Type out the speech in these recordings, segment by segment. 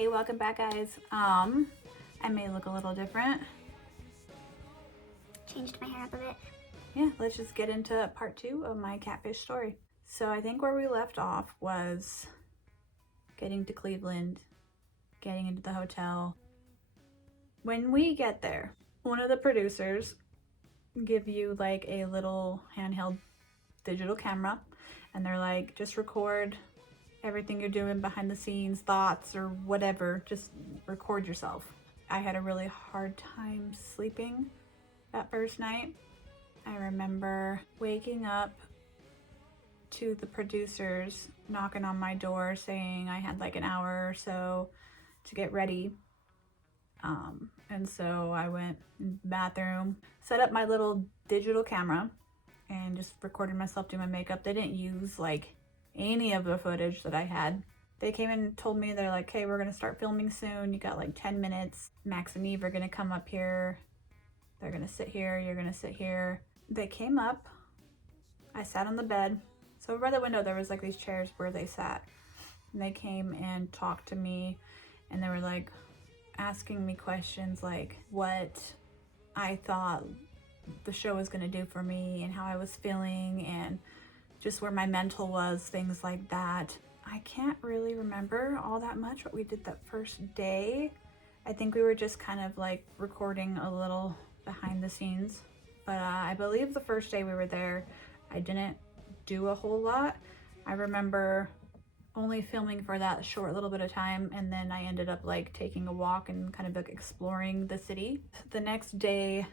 Hey, welcome back, guys. I may look a little different. Changed my hair up a bit. Yeah, let's just get into part 2 of my catfish story. So I think where we left off was getting to Cleveland, getting into the hotel. When we get there, one of the producers give you like a little handheld digital camera, and they're like, just record everything you're doing behind the scenes, thoughts or whatever, just record yourself. I had a really hard time sleeping that first night. I remember waking up to the producers knocking on my door saying I had like an hour or so to get ready. And so I went in the bathroom, set up my little digital camera, and just recorded myself doing my makeup. They didn't use like any of the footage that I had. They came and told me, they're like, hey, we're gonna start filming soon. You got like 10 minutes. Max and Eve are gonna come up here. They're gonna sit here, you're gonna sit here. They came up, I sat on the bed. So by the window there was like these chairs where they sat. And they came and talked to me, and they were like asking me questions like what I thought the show was gonna do for me and how I was feeling and just where my mental was, things like that. I can't really remember all that much what we did that first day. I think we were just kind of like recording a little behind the scenes. But I believe the first day we were there, I didn't do a whole lot. I remember only filming for that short little bit of time, and then I ended up like taking a walk and kind of like exploring the city. The next day,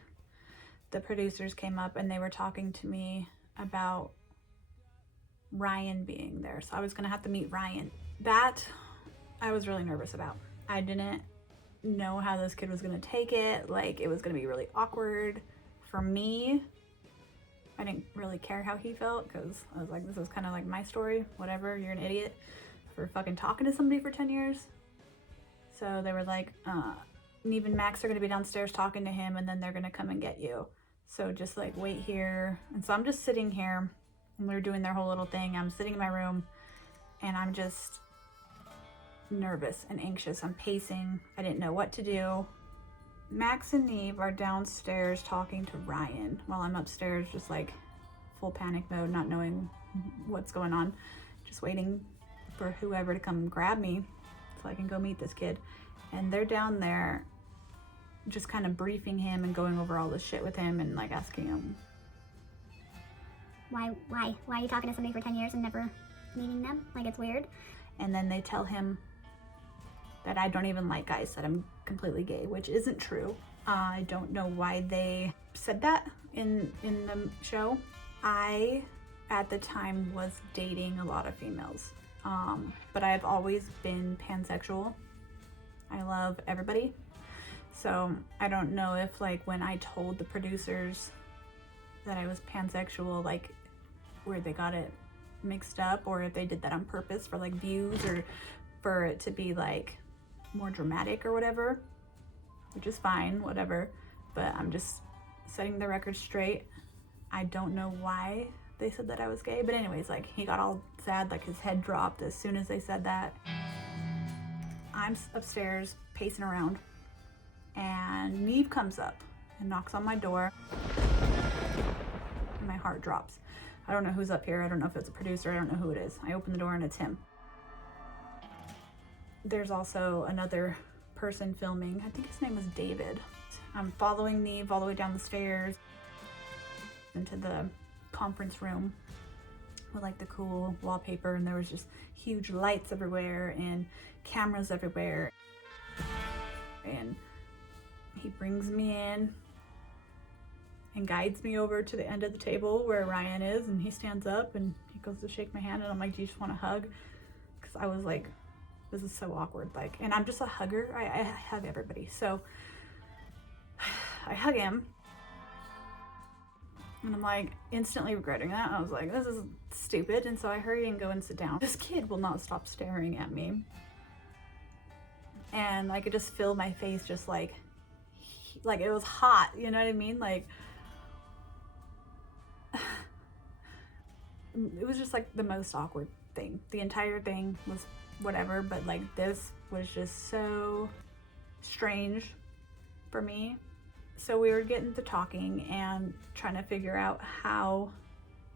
the producers came up and they were talking to me about Ryan being there. So I was gonna have to meet Ryan. That I was really nervous about. I didn't know how this kid was gonna take it. Like, it was gonna be really awkward for me. I didn't really care how he felt because I was like, this is kind of like my story. Whatever, you're an idiot for fucking talking to somebody for 10 years. So they were like, Neve and Max are gonna be downstairs talking to him, and then they're gonna come and get you. So just like wait here. And so I'm just sitting here, and they're doing their whole little thing. I'm sitting in my room, and I'm just nervous and anxious. I'm pacing. I didn't know what to do. Max and Neve are downstairs talking to Ryan while I'm upstairs just like full panic mode, not knowing what's going on, just waiting for whoever to come grab me so I can go meet this kid. And they're down there just kind of briefing him and going over all this shit with him and like asking him, Why are you talking to somebody for 10 years and never meeting them? Like, it's weird. and then they tell him that I don't even like guys, that I'm completely gay, which isn't true. I don't know why they said that in the show. I, at the time, was dating a lot of females, but I've always been pansexual. I love everybody. So I don't know if like when I told the producers that I was pansexual, like where they got it mixed up, or if they did that on purpose for like views or for it to be like more dramatic or whatever, which is fine, whatever. But I'm just setting the record straight. I don't know why they said that I was gay, but anyways, like he got all sad, like his head dropped as soon as they said that. I'm upstairs pacing around, and Neve comes up and knocks on my door, and my heart drops. I don't know who's up here. I don't know if it's a producer. I don't know who it is. I open the door and it's him. There's also another person filming. I think his name was David. I'm following Neve all the way down the stairs into the conference room with like the cool wallpaper, and there was just huge lights everywhere and cameras everywhere. And he brings me in and guides me over to the end of the table where Ryan is, and he stands up and he goes to shake my hand, and I'm like, do you just want a hug? Because I was like, this is so awkward, like, and I'm just a hugger. I hug everybody. So I hug him, and I'm like instantly regretting that. I was like, this is stupid. And so I hurry and go and sit down. This kid will not stop staring at me, and I could just feel my face just like it was hot, you know what I mean? Like, it was just like the most awkward thing. The entire thing was whatever, but like this was just so strange for me. So we were getting to talking and trying to figure out how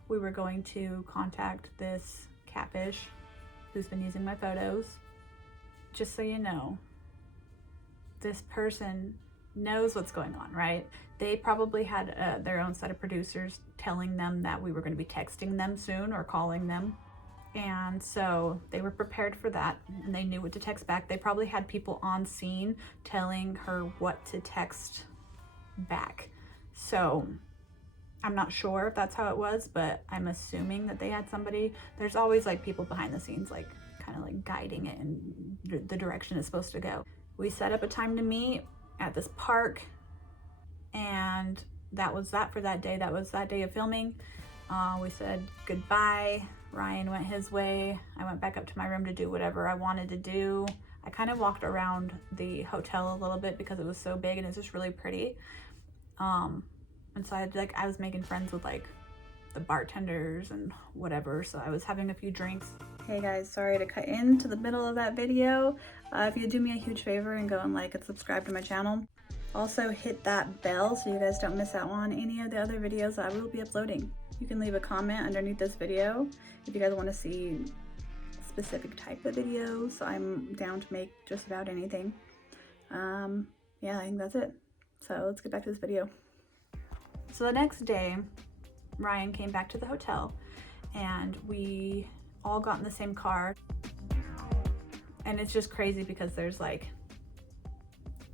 we were going to contact this catfish who's been using my photos. Just so you know, this person knows what's going on, right? They probably had their own set of producers telling them that we were going to be texting them soon or calling them. And so they were prepared for that and they knew what to text back. They probably had people on scene telling her what to text back. So I'm not sure if that's how it was, but I'm assuming that they had somebody. There's always like people behind the scenes, like kind of like guiding it in the direction it's supposed to go. We set up a time to meet at this park, and that was that for that day. That was that day of filming. We said goodbye. Ryan went his way. I went back up to my room to do whatever I wanted to do. I kind of walked around the hotel a little bit because it was so big and it's just really pretty. And so I was making friends with like the bartenders and whatever. So I was having a few drinks. Hey guys, sorry to cut into the middle of that video. If you do me a huge favor and go and like and subscribe to my channel. Also hit that bell so you guys don't miss out on any of the other videos I will be uploading. You can leave a comment underneath this video if you guys want to see a specific type of videos. So I'm down to make just about anything. Yeah, I think that's it. So let's get back to this video. So the next day, Ryan came back to the hotel and we all got in the same car. And it's just crazy because there's like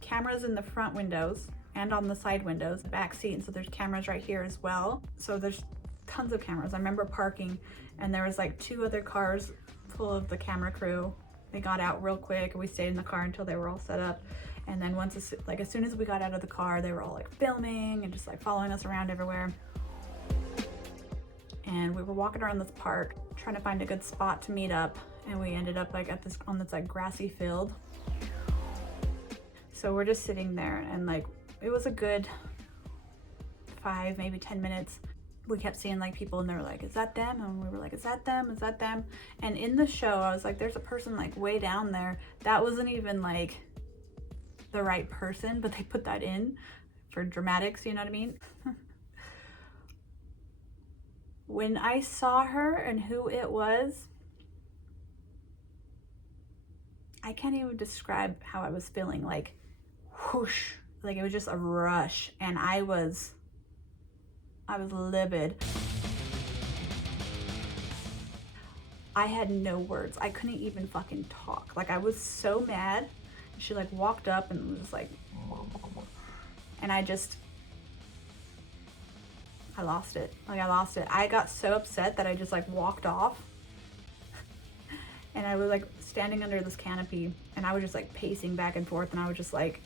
cameras in the front windows and on the side windows, the back seat. And so there's cameras right here as well. So there's tons of cameras. I remember parking and there was like 2 other cars full of the camera crew. They got out real quick and we stayed in the car until they were all set up. And then as soon as we got out of the car, they were all like filming and just like following us around everywhere. And we were walking around this park trying to find a good spot to meet up, and we ended up like on this like grassy field. So we're just sitting there and like it was a good 5, maybe 10 minutes. We kept seeing like people and they were like, is that them? And we were like, is that them? Is that them? And in the show, I was like, there's a person like way down there. That wasn't even like the right person, but they put that in for dramatics, you know what I mean? When I saw her and who it was, I can't even describe how I was feeling. Like whoosh, like it was just a rush, and I was livid. I had no words. I couldn't even fucking talk. Like I was so mad. She like walked up and was like, and I lost it. Like I lost it. I got so upset that I just like walked off. And I was like standing under this canopy and I was just like pacing back and forth, and I was just like,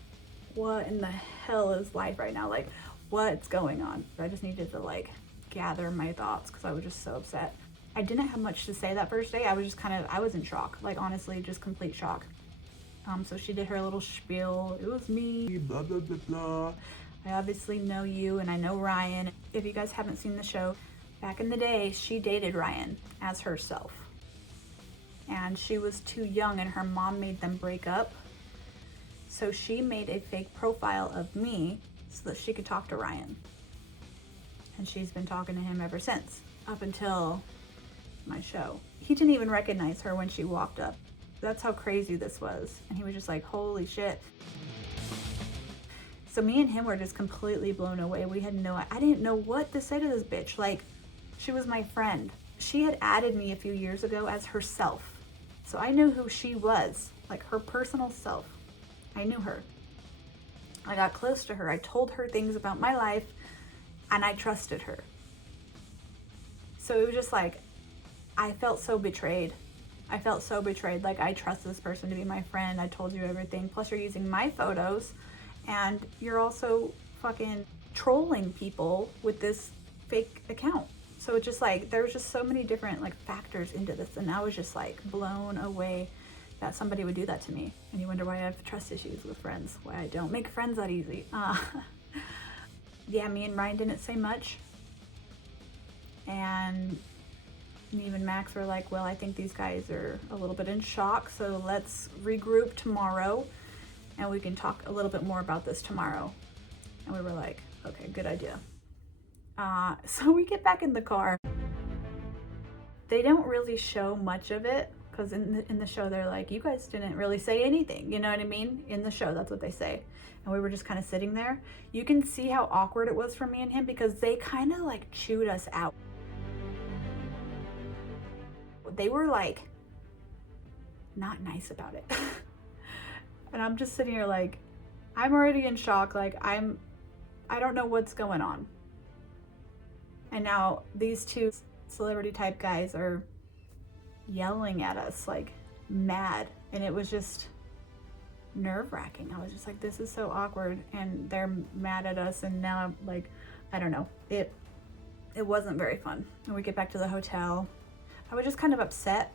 what in the hell is life right now? Like what's going on? I just needed to like gather my thoughts because I was just so upset. I didn't have much to say that first day. I was just I was in shock. Like honestly, just complete shock. So she did her little spiel. It was me, blah, blah, blah, blah. I obviously know you and I know Ryan. If you guys haven't seen the show, back in the day, she dated Ryan as herself. And she was too young and her mom made them break up. So she made a fake profile of me so that she could talk to Ryan. And she's been talking to him ever since, up until my show. He didn't even recognize her when she walked up. That's how crazy this was. And he was just like, holy shit. So me and him were just completely blown away. I didn't know what to say to this bitch. Like, she was my friend. She had added me a few years ago as herself. So I knew who she was, like her personal self. I knew her. I got close to her. I told her things about my life and I trusted her. So it was just like, I felt so betrayed. Like, I trust this person to be my friend. I told you everything. Plus you're using my photos and you're also fucking trolling people with this fake account. So it's just like, there was just so many different like factors into this. And I was just like blown away that somebody would do that to me. And you wonder why I have trust issues with friends, why I don't make friends that easy. Yeah, me and Ryan didn't say much. And And even Max were like, well, I think these guys are a little bit in shock, so let's regroup tomorrow and we can talk a little bit more about this tomorrow. And we were like, okay, good idea. So we get back in the car. They don't really show much of it because in the show they're like, you guys didn't really say anything, you know what I mean? In the show, that's what they say. And we were just kind of sitting there. You can see how awkward it was for me and him because they kind of like chewed us out. They were like not nice about it. And I'm just sitting here like, I'm already in shock. Like I don't know what's going on. And now these two celebrity type guys are yelling at us like mad. And it was just nerve-wracking. I was just like, this is so awkward, and they're mad at us, and now I'm like, I don't know. It wasn't very fun. And we get back to the hotel. I was just kind of upset.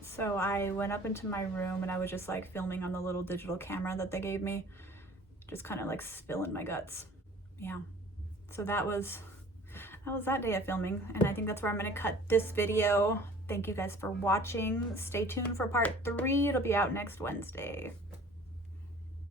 So I went up into my room and I was just like filming on the little digital camera that they gave me. Just kind of like spilling my guts. Yeah. So that was that day of filming, and I think that's where I'm gonna cut this video. Thank you guys for watching. Stay tuned for part 3. It'll be out next Wednesday.